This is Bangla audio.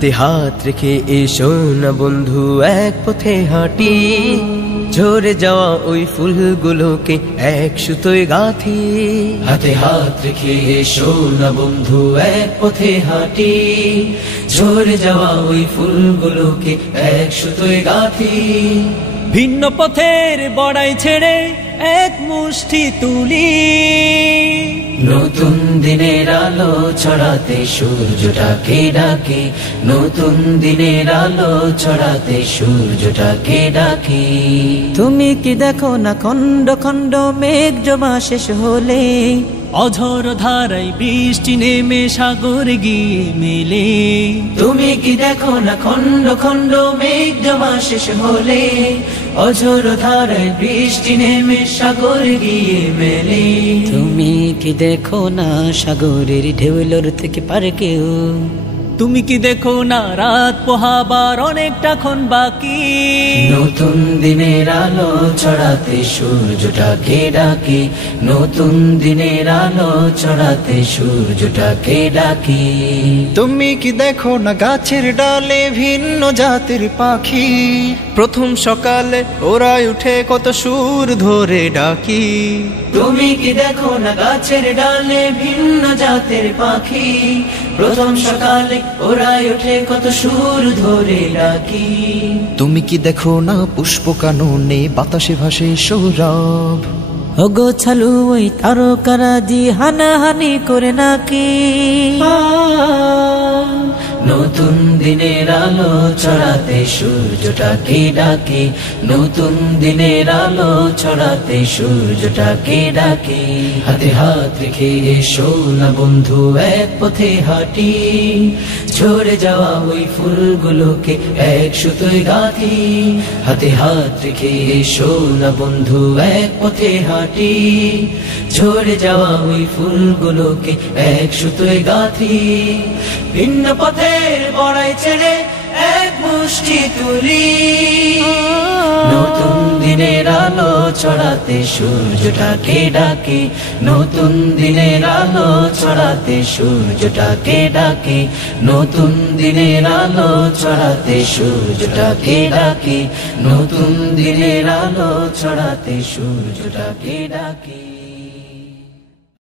হাতে হাত রেখে এসো না বন্ধু এক পথে হাঁটি, ঝরে যাওয়া ওই ফুলগুলোকে এক সুতোয় গাঁথি। হাতে হাত রেখে এসো না বন্ধু এক পথে হাঁটি, ঝরে যাওয়া ওই ফুলগুলোকে এক সুতোয় গাঁথি। ভিন্ন পথের বড়াই ছেড়ে এক মুষ্টি তুলি, নতুন দিনের আলো ছড়াতে সূর্যটাকে ডাকি, নতুন দিনের আলো ছড়াতে সূর্যটাকে ডাকি। তুমি কি দেখো না খণ্ড খণ্ড মেঘ জমা শেষ হলে, অঝোর ধারায় বৃষ্টি নেমে সাগর গিয়ে মেলে। তুমি কি দেখো না খণ্ড খণ্ড মেঘ জমা শেষ হলে, অঝোর ধারায় বৃষ্টি নেমে সাগর গিয়ে মেলে। তুমি কি দেখো না সাগরের ঢেউলোর থেকে পারে কেউ, তুমি কি দেখো না রাত পোহাবার অনেকটাক্ষণ বাকি। নতুন দিনের আলো ছড়াতে সূর্যটাকে ডাকি, নতুন দিনের আলো ছড়াতে সূর্যটাকে ডাকি। তুমি কি দেখো না গাছের ডালে ভিন্ন জাতের পাখি, প্রথম সকালে ওরাই উঠে কত সুর ধরে ডাকি। তুমি কি দেখো না গাছের ডালে ভিন্ন জাতের পাখি, প্রথম সকালে ওরাই ওঠে কত সুর ধরে ডাকি। তুমি কি দেখো না পুষ্প কাননে বাতাসে ভাসে সৌরভ, ওগো ছালু ওই তারকারাজি হানাহানি করে নাকি। নতুন দিনের আলো ছড়াতে সূর্যটাকে ডাকি, নতুন দিনের আলো ছড়াতে সূর্যটাকে ডাকি। হাতে হাত রেখে এসো না বন্ধু এক পথে হাঁটি, ঝরে যাওয়া ওই ফুলগুলোকে এক সুতোয় গাঁথি। হাতে হাত রেখে এসো না বন্ধু এক পথে হাঁটি, ঝরে যাওয়া ওই ফুলগুলোকে এক সুতোয় গাঁথি। ভিন্ন পথের বড়াই ছেড়ে এক মুষ্টি তুলি, নতুন দিনের আলো ছড়াতে সূর্যটাকে ডাকি, নতুন দিনের আলো ছড়াতে সূর্যটাকে ডাকি, নতুন দিনের আলো ছড়াতে সূর্যটাকে ডাকি, নতুন দিনের আলো ছড়াতে সূর্যটাকে ডাকি।